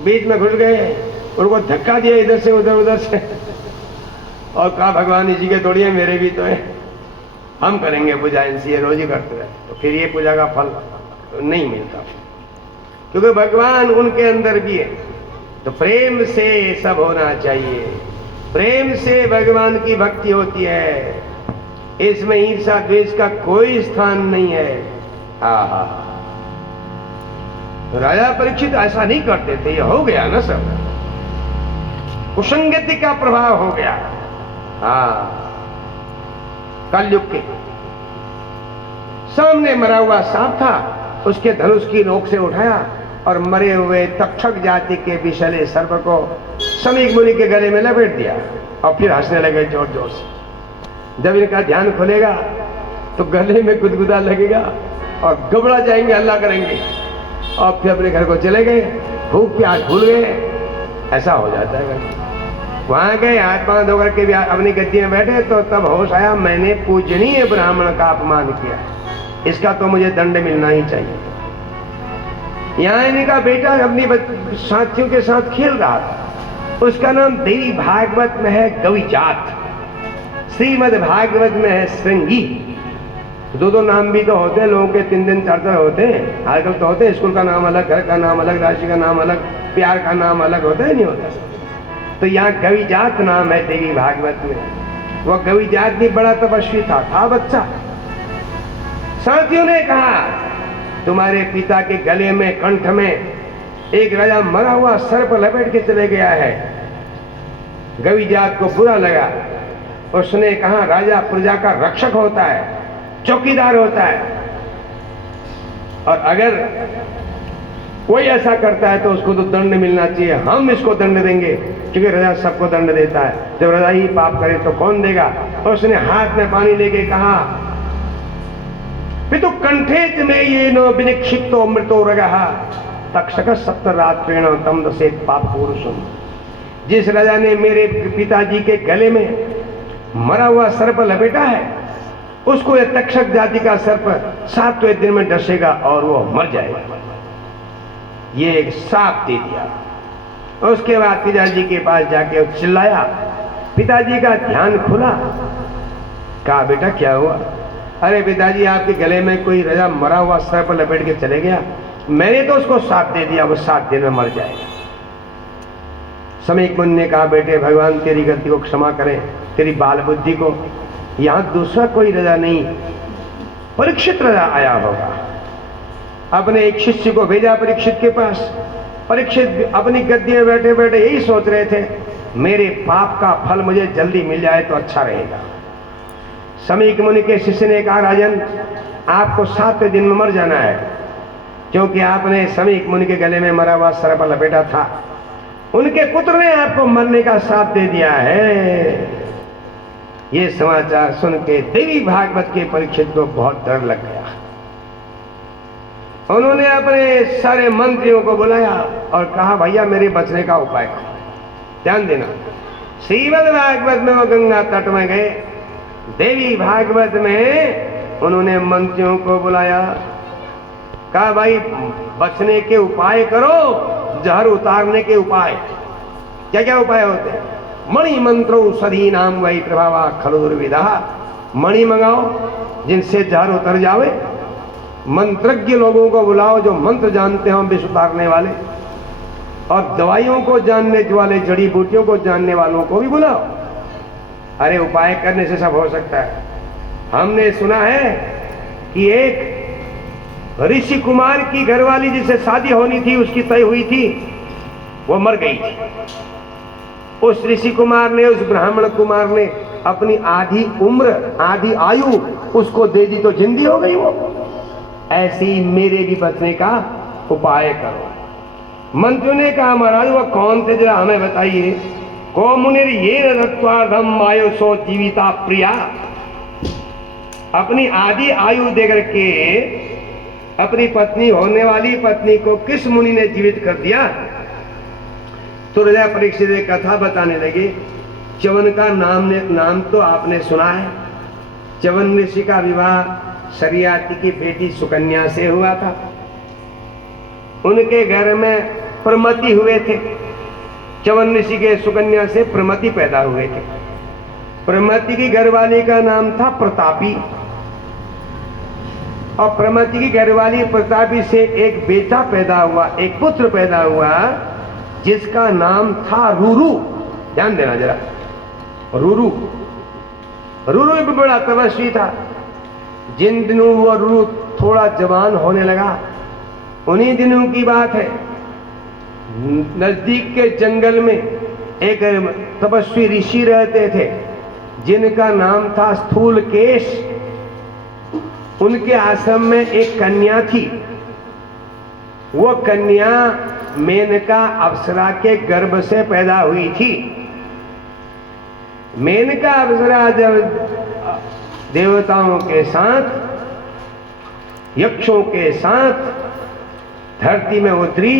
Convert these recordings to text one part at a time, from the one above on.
बीच में घुस गए, उनको धक्का दिया इधर से उधर से, और कहा भगवान इसी के थोड़ी है, मेरे भी तो है, हम करेंगे पूजा इनसे, ये रोज ही करते रहे। तो फिर ये पूजा का फल नहीं मिलता, क्योंकि भगवान उनके अंदर भी है। तो प्रेम से सब होना चाहिए, प्रेम से भगवान की भक्ति होती है, इसमें ईर्षा द्वेष का कोई स्थान नहीं है। आहा, राजा परीक्षित ऐसा नहीं करते थे, ये हो गया ना सब, कुसंगति का प्रभाव हो गया। हाँ, कलयुग के सामने मरा हुआ सांप था, उसके धनुष की नोक से उठाया और मरे हुए तक्षक जाति के विषैले सर्प को समीक मुनि के गले में लपेट दिया, और फिर हंसने लगे जोर जोर से। जब इनका ध्यान खुलेगा तो गले में गुदगुदा लगेगा और घबरा जाएंगे, हल्ला करेंगे, और फिर अपने घर को चले गए, भूख प्यास भूल गए। ऐसा हो जाता है। वहां गए, हाथ पांव धोकर के भी अपनी गद्दी में बैठे, तो तब होश आया, मैंने पूजनीय ब्राह्मण का अपमान किया, इसका तो मुझे दंड मिलना ही चाहिए। यहाँ इनका बेटा अपनी साथियों के साथ खेल रहा था, उसका नाम देवी भागवत में है गविजात, श्रीमद् भागवत में है श्रृंगी। दो नाम भी तो होते हैं लोगों के, 3 4 होते हैं आजकल तो होते हैं। स्कूल का नाम अलग, घर का नाम अलग, राशि का नाम अलग, प्यार का नाम अलग होता है, नहीं होता। तो यहाँ गविजात नाम है देवी भागवत में। वह गविजात भी बड़ा तपस्वी था बच्चा। साथियों ने कहा, तुम्हारे पिता के गले में, कंठ में एक राजा मरा हुआ सर्प लपेट के चले गया है। गविजात को बुरा लगा, उसने कहा, राजा प्रजा का रक्षक होता है, चौकीदार होता है, और अगर कोई ऐसा करता है तो उसको तो दंड मिलना चाहिए, हम इसको दंड देंगे, क्योंकि राजा सबको दंड देता है, जब राजा ही पाप करे तो कौन देगा। और उसने हाथ में पानी लेके कहा, पितु कंठेच में ये नो विनिक्षिप्तो मृतो रगः तक्षक सप्तरात्रेण तम दसेत पाप पुरुषम। जिस राजा ने मेरे पिताजी के गले में मरा हुआ सर्प लपेटा है, उसको यह तक्षक जाति का सर्प 7वें दिन में डसेगा और वो मर जाएगा। ये एक साप दे दिया। उसके बाद पिताजी के पास जाके चिल्लाया, पिताजी का ध्यान खुला, कहा, बेटा क्या हुआ? अरे पिताजी, आपके गले में कोई राजा मरा हुआ सर्प लपेट के चले गया, मैंने तो उसको साप दे दिया, वो 7 दिन में मर जाएगा। समीक मुनि ने कहा, बेटे भगवान तेरी गलती को क्षमा करें, तेरी बाल बुद्धि को, यहाँ दूसरा कोई राजा नहीं, परीक्षित राजा आया होगा। अपने एक शिष्य को भेजा परीक्षित के पास। परीक्षित अपनी गद्दी में बैठे बैठे यही सोच रहे थे, मेरे पाप का फल मुझे जल्दी मिल जाए तो अच्छा रहेगा। समीक मुनि के शिष्य ने कहा, राजन, आपको 7वें दिन में मर जाना है, क्योंकि आपने समीक मुनि के गले में मरा हुआ सर्प लपेटा था। उनके पुत्र ने आपको मरने का श्राप दे दिया है। ये समाचार सुन के देवी भागवत के परीक्षित को बहुत डर लग गया। उन्होंने अपने सारे मंत्रियों को बुलाया और कहा, भैया मेरे बचने का उपाय करो। ध्यान देना, श्रीमद् भागवत में वो गंगा तट में गए, देवी भागवत में उन्होंने मंत्रियों को बुलाया, कहा, भाई बचने के उपाय करो, जहर उतारने के उपाय। क्या क्या उपाय होते हैं? मणि मंत्रो सधी नाम वही प्रभावा खलुर्विदा। मणि मंगाओ जिनसे जहर उतर जावे, मंत्रज्ञ लोगों को बुलाओ जो मंत्र जानते हो विष उतारने वाले, और दवाइयों को जानने वाले, जड़ी बूटियों को जानने वालों को भी बुलाओ। अरे उपाय करने से सब हो सकता है। हमने सुना है कि एक ऋषि कुमार की घरवाली जिससे शादी होनी थी, उसकी तय हुई थी, वो मर गई थी। उस ऋषि कुमार ने, उस ब्राह्मण कुमार ने अपनी आधी उम्र, आधी आयु उसको दे दी, तो जिंदी हो गई वो। ऐसे ही मेरे भी बचने का उपाय करो। मंत्री ने कहा, महाराज वो कौन थे, जरा हमें बताइए। को मुनिर ये दत्वार्धम आयुषो जीविता प्रिया। अपनी आधी आयु देकर के अपनी पत्नी, होने वाली पत्नी को किस मुनि ने जीवित कर दिया? तो राजा परीक्षित एक कथा बताने लगे। च्यवन का नाम तो आपने सुना है। च्यवन ऋषि का विवाह शरियाती की बेटी सुकन्या से हुआ था। उनके घर में प्रमति हुए थे। च्यवन ऋषि के सुकन्या से प्रमति पैदा हुए थे। प्रमति की घरवाली का नाम था प्रतापी, और प्रमति की घरवाली प्रतापी से एक बेटा पैदा हुआ, एक पुत्र पैदा हुआ, जिसका नाम था रूरू। ध्यान देना जरा, रूरू। रूरू भी बड़ा तपस्वी था। जिन दिनों वो रूरू थोड़ा जवान होने लगा, उन्हीं दिनों की बात है, नजदीक के जंगल में एक तपस्वी ऋषि रहते थे, जिनका नाम था स्थूलकेश। उनके आश्रम में एक कन्या थी। वो कन्या मेनका अप्सरा के गर्भ से पैदा हुई थी। मेनका अप्सरा जब देवताओं के साथ, यक्षों के साथ धरती में उतरी,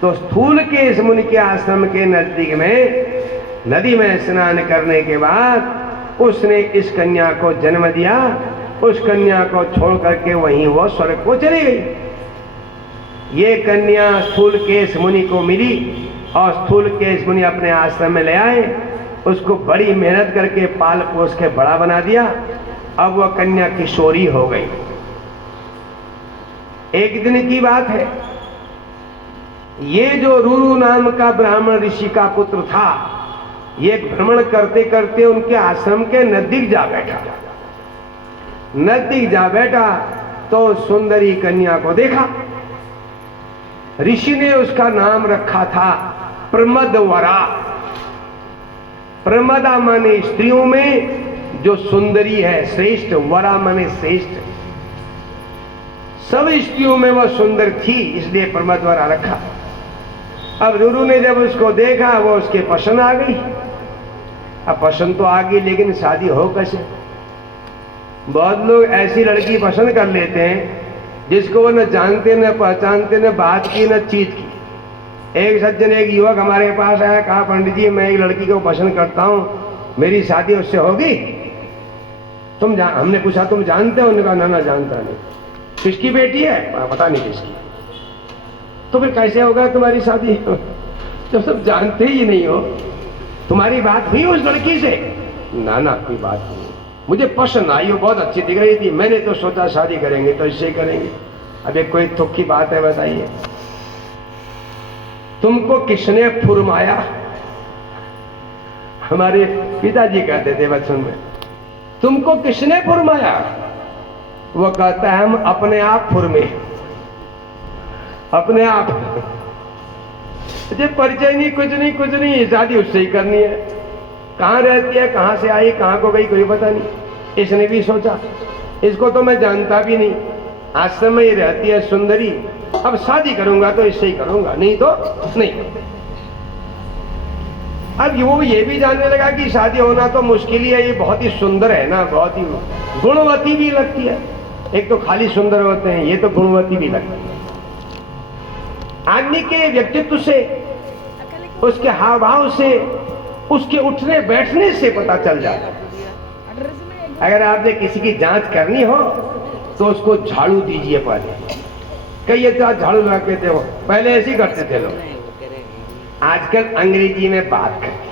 तो स्थूलकेश मुनि के आश्रम के नजदीक में नदी में स्नान करने के बाद उसने इस कन्या को जन्म दिया। उस कन्या को छोड़ करके वहीं वो स्वर्ग को चली गई। ये कन्या स्थूलकेश मुनि को मिली और स्थूलकेश मुनि अपने आश्रम में ले आए। उसको बड़ी मेहनत करके पाल पोस के बड़ा बना दिया। अब वह कन्या किशोरी हो गई। एक दिन की बात है, ये जो रूरू नाम का ब्राह्मण ऋषि का पुत्र था, ये भ्रमण करते करते उनके आश्रम के नजदीक जा बैठा। नजदीक जा बैठा तो सुंदरी कन्या को देखा। ऋषि ने उसका नाम रखा था प्रमदवरा। प्रमदा माने स्त्रियों में जो सुंदरी है, श्रेष्ठ। वरा माने श्रेष्ठ। सब स्त्रियों में वह सुंदर थी, इसलिए प्रमदवरा रखा। अब रूरू ने जब उसको देखा, वो उसके पसंद आ गई। अब पसंद तो आ गई, लेकिन शादी हो कैसे? बहुत लोग ऐसी लड़की पसंद कर लेते हैं जिसको वो न जानते, न पहचानते, न बात की, न चीत की। एक सज्जन, एक युवक हमारे पास आया, कहा पंडित जी मैं एक लड़की को पसंद करता हूं, मेरी शादी उससे होगी? हमने पूछा तुम जानते हो? उन्होंने कहा ना जानता नहीं। किसकी बेटी है? पता नहीं किसकी। तो फिर कैसे होगा तुम्हारी शादी जब सब जानते ही नहीं हो? तुम्हारी बात हुई उस लड़की से? ना कोई बात नहीं, मुझे पसंद आई, वो बहुत अच्छी दिख रही थी, मैंने तो सोचा शादी करेंगे तो इससे करेंगे। अब एक कोई तुक की बात है, बताइए तुमको किसने फुरमाया? हमारे पिताजी कहते थे बचपन में, तुमको किसने फुरमाया? वो कहता है हम अपने आप फुरमे, अपने आप। मुझे परिचय नहीं, कुछ नहीं, शादी उससे ही करनी है। कहाँ रहती है, कहाँ से आई, कहाँ को गई, कोई पता नहीं। इसने भी सोचा इसको तो मैं जानता भी नहीं, आश्रम में ही रहती है सुंदरी, अब शादी करूंगा तो इससे ही करूंगा, नहीं तो नहीं। अब वो ये भी जानने लगा कि शादी होना तो मुश्किल ही है, ये बहुत ही सुंदर है ना, बहुत ही गुणवती भी लगती है। एक तो खाली सुंदर होते हैं, ये तो गुणवती भी लगती है। आदमी के व्यक्तित्व से, उसके हाव भाव से, उसके उठने बैठने से पता चल जाता है। अगर आपने किसी की जांच करनी हो तो उसको झाड़ू दीजिए पहले। कई तो झाड़ू लगा के देखो, पहले ऐसे ही करते थे लोग। आजकल अंग्रेजी में बात करते,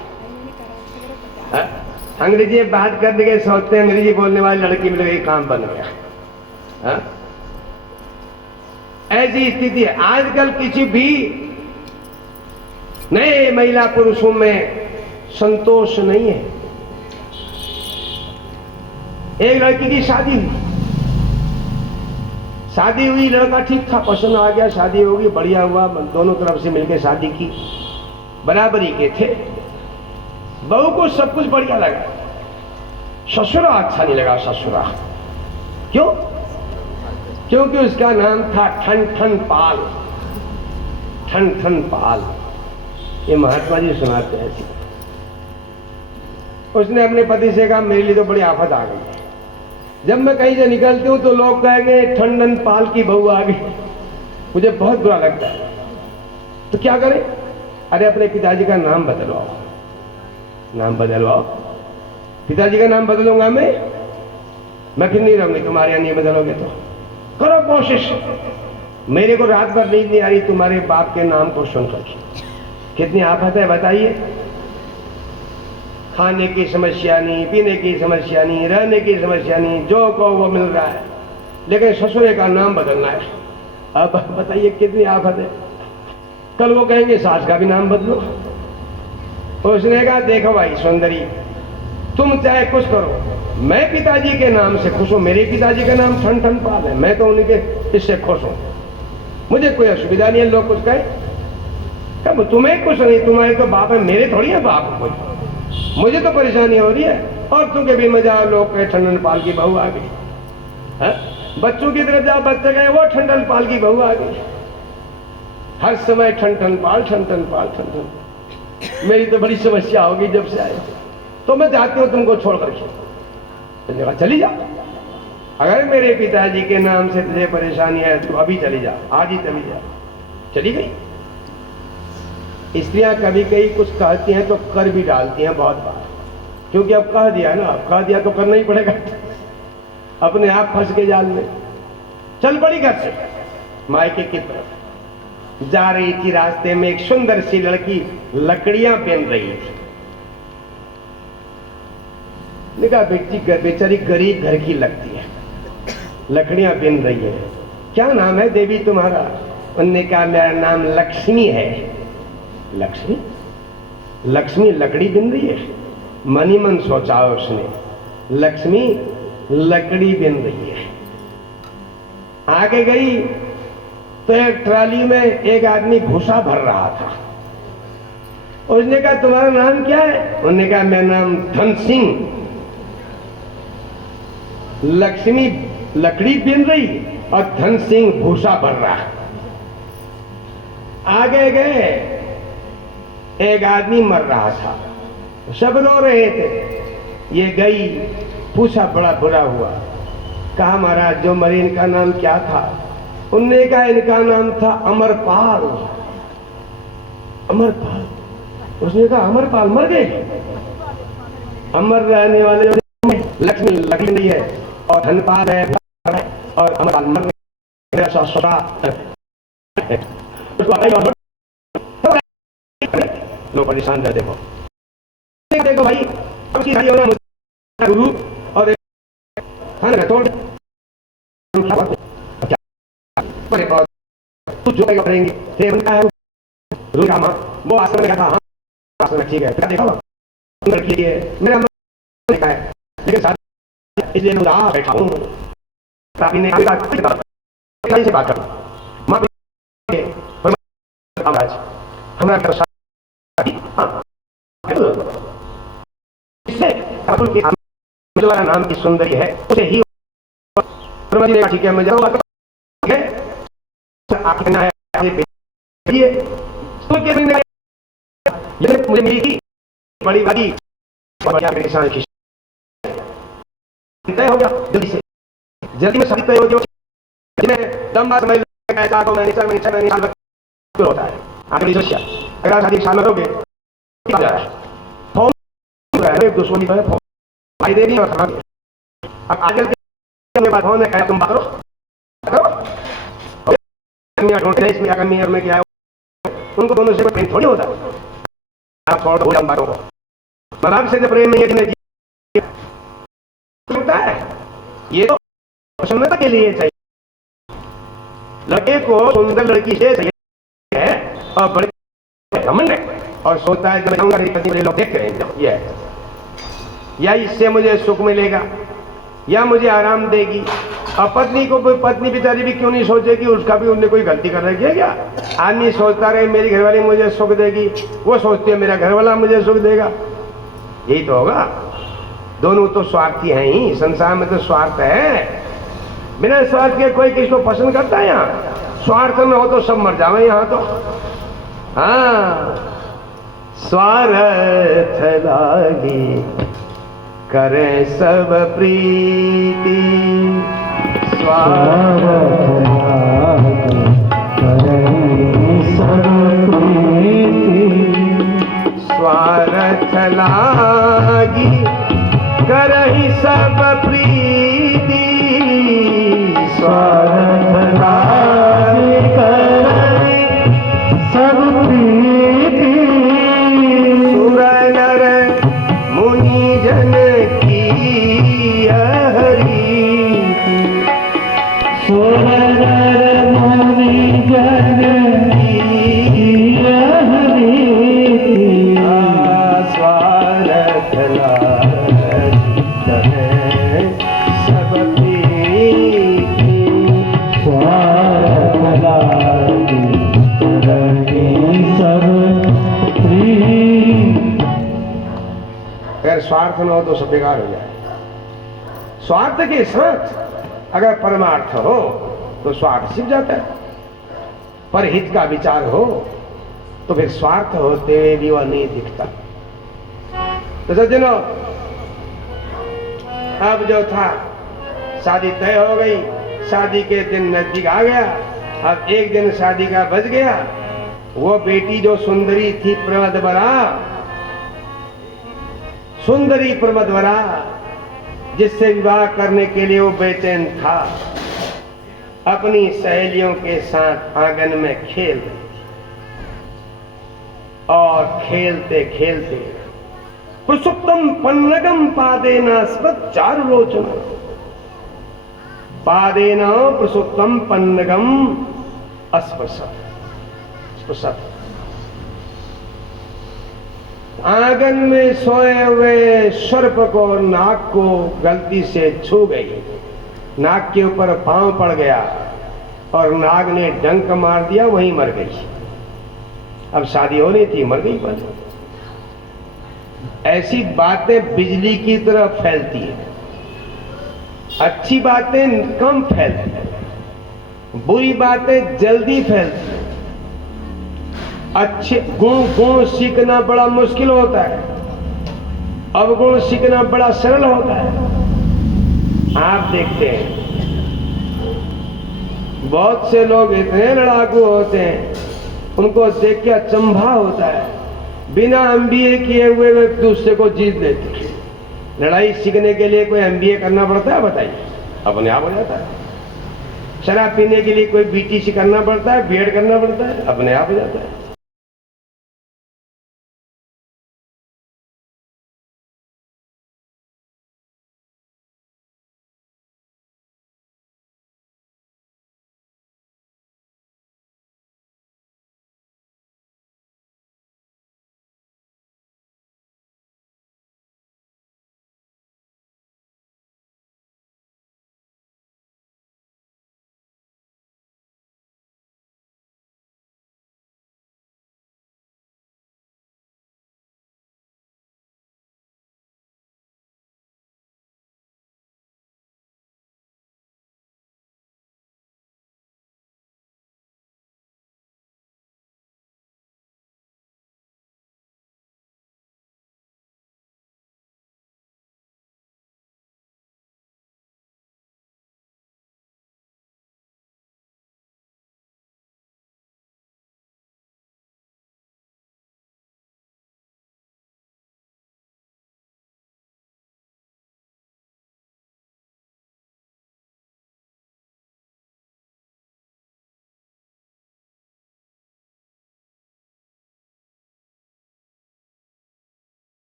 अंग्रेजी में बात करने के सोचते हैं अंग्रेजी बोलने वाली लड़की मिल गई, काम बन गया। ऐसी स्थिति है आजकल। किसी भी नए महिला पुरुषों में संतोष नहीं है। एक लड़की की शादी हुई, लड़का ठीक था, पसंद आ गया, शादी होगी, बढ़िया हुआ, दोनों तरफ से मिलकर शादी की, बराबरी के थे। बहू को सब कुछ बढ़िया लगा, ससुरा अच्छा नहीं लगा। ससुरा क्यों? क्योंकि उसका नाम था ठन ठन पाल। ठन ठन पाल, ये महात्मा जी सुनाते हैं ऐसी। उसने अपने पति से कहा मेरे लिए तो बड़ी आफत आ गई, जब मैं कहीं से निकलती हूँ तो लोग कहेंगे ठंडन पाल की बहू आ गई, मुझे बहुत बुरा लगता है। तो क्या करें? अरे अपने पिताजी का नाम बदलवाओ, नाम बदलवाओ। पिताजी का नाम बदलूंगा मैं फिर नहीं रहूंगी, तुम्हारे यहाँ नहीं बदलोगे तो करो कोशिश। मेरे को रात भर नींद नहीं आ रही तुम्हारे बाप के नाम को सुनकर। कितनी आफत है बताइए। खाने की समस्या नहीं, पीने की समस्या नहीं, रहने की समस्या नहीं, जो को वो मिल रहा है, लेकिन ससुरे का नाम बदलना है। अब बताइए कितनी आफत है। कल वो कहेंगे सास का भी नाम बदलो। उसने कहा देखो भाई सुंदरी, तुम चाहे कुछ करो, मैं पिताजी के नाम से खुश हूं। मेरे पिताजी का नाम ठन ठन पाल है, मैं तो उनके इससे खुश हूं, मुझे कोई असुविधा नहीं है। लोग कुछ कहे, कब तुम्हें कुछ नहीं, तुम्हारे तो बाप है, मेरे थोड़ी है बाप कोई, मुझे तो परेशानी हो रही है। और तुमके भी मजा, लोग कहे ठंडन पाल की बहू आ गई है। बच्चों की तरफ जाओ, बच्चे गए वो ठंडन पाल की बहू आ गई। हर समय ठन ठन पाल, ठन ठन पाल, ठन ठन। मेरी तो बड़ी समस्या होगी जब से आए, तो मैं चाहती हूं तुमको छोड़ करके चली जा। अगर मेरे पिताजी के नाम से तुझे परेशानी है तो अभी चली जा, आज ही चली जा। चली गई। स्त्रियां कभी कभी कुछ कहती हैं तो कर भी डालती हैं बहुत बार, क्योंकि अब कह दिया ना, अब कह दिया तो करना ही पड़ेगा। अपने आप फंस के जाल में चल पड़ी। घर से मायके की तरफ जा रही थी। रास्ते में एक सुंदर सी लड़की लकड़ियां बिन रही थी। देखा बेचारी गरीब घर की लगती है, लकड़ियां बिन रही है। क्या नाम है देवी तुम्हारा? उन्होंने कहा मेरा नाम लक्ष्मी है। लक्ष्मी? लक्ष्मी लकड़ी बिन रही है? मनी मन सोचा उसने, लक्ष्मी लकड़ी बिन रही है। आगे गई तो एक ट्राली में एक आदमी भूसा भर रहा था। उसने कहा तुम्हारा नाम क्या है? उन्होंने कहा मेरा नाम धन सिंह। लक्ष्मी लकड़ी बिन रही और धन सिंह भूसा भर रहा। आगे गए, एक आदमी मर रहा था, सब रो रहे थे। ये गई, पूछा, बड़ा बुरा हुआ। कहा महाराज जो मरे इनका नाम क्या था? उनने कहा इनका नाम था अमरपाल। अमरपाल? उसने कहा अमरपाल मर गए? अमर रहने वाले लक्ष्मी लकड़ी नहीं है और धनपाल है और अमरपाल मर गए। लो परेशान रह। देखो देखो भाई, गुरु और तोड़ कुछ जो करेंगे वो आश्रम में कहा आश्रम ठीक है, देखो लड़की है मेरा है, लेकिन साथ इसलिए मैं उदास बैठा हूँ। से बात करूँ हमारा नाम की सुंदरी है उसे ही ठीक है मुझे मुझे मिली बड़ी बड़ी परेशान तय हो गया। जल्दी में सभी तय हो गया। लंबा समय लगेगा तो मैं होता है आगे समस्या। अगर शादी साल में रहोगे दुश्मनी तो है भाई देवी और समाज। अब आगे बात हो मैं तुम बात करो में क्या उनको दोनों से प्रेम थोड़ी होता है। आप छोड़ दो बातों को, बाप से प्रेम नहीं होता है। ये तो प्रसन्नता के लिए चाहिए। लड़के को सुंदर लड़की से चाहिए है और बड़े घमंड है और सोचता है जब मैं लोग देख रहे हैं या इससे मुझे सुख मिलेगा या मुझे आराम देगी। और पत्नी को कोई पत्नी बेचारी भी क्यों नहीं सोचेगी उसका भी उनने कोई गलती कर रखी है क्या? आदमी सोचता रहे मेरी घरवाली मुझे सुख देगी, वो सोचती है मेरा घरवाला मुझे सुख देगा। यही तो होगा। दोनों तो स्वार्थी हैं ही, संसार में तो स्वार्थ है। बिना स्वार्थ के कोई किसी को पसंद करता है? यहाँ स्वार्थ में हो तो सब मर जावे यहाँ तो। हाँ, स्वार्थ लागी करें सब प्रीति, स्वार्थ लागी करें सब प्रीति, स्वार्थ लागी करहि सब प्रीति, स्वार्थ लागी अगर स्वार्थ न हो तो सब बेकार हो जाए। स्वार्थ के साथ अगर परमार्थ हो तो स्वार्थ छिप जाता है, पर हित का विचार हो तो फिर स्वार्थ होते हुए भी वह नहीं दिखता। तो सज्जनों, अब जो था शादी तय हो गई, शादी के दिन नजदीक आ गया। अब एक दिन शादी का बच गया। वो बेटी जो सुंदरी थी प्रमदवरा, सुंदरी प्रमदवरा, जिससे विवाह करने के लिए वो बेचैन था, अपनी सहेलियों के साथ आंगन में खेल रही थी। और खेलते खेलते प्रसुप्तम पन्नगम पादेनास्पद चारुलोचन, पादेन प्रसुप्तम पन्नगम अस्पृशत, स्पृशत। आंगन में सोए हुए सर्प को नाक को गलती से छू गई, नाग के ऊपर पांव पड़ गया और नाग ने डंक मार दिया, वहीं मर गई। अब शादी होनी थी, मर गई बस। ऐसी बातें बिजली की तरह फैलती है, अच्छी बातें कम फैलती है, बुरी बातें जल्दी फैलती है। अच्छे गुण सीखना बड़ा मुश्किल होता है, अवगुण सीखना बड़ा सरल होता है। आप देखते हैं बहुत से लोग इतने लड़ाकू होते हैं, उनको देख के अचंभा होता है, बिना एमबीए किए हुए वे दूसरे को जीत लेते हैं। लड़ाई सीखने के लिए कोई एमबीए करना पड़ता है? बताइए, अपने आप हो जाता है। शराब पीने के लिए कोई बीटीसी करना पड़ता है, बीएड करना पड़ता है? अपने आप हो जाता है।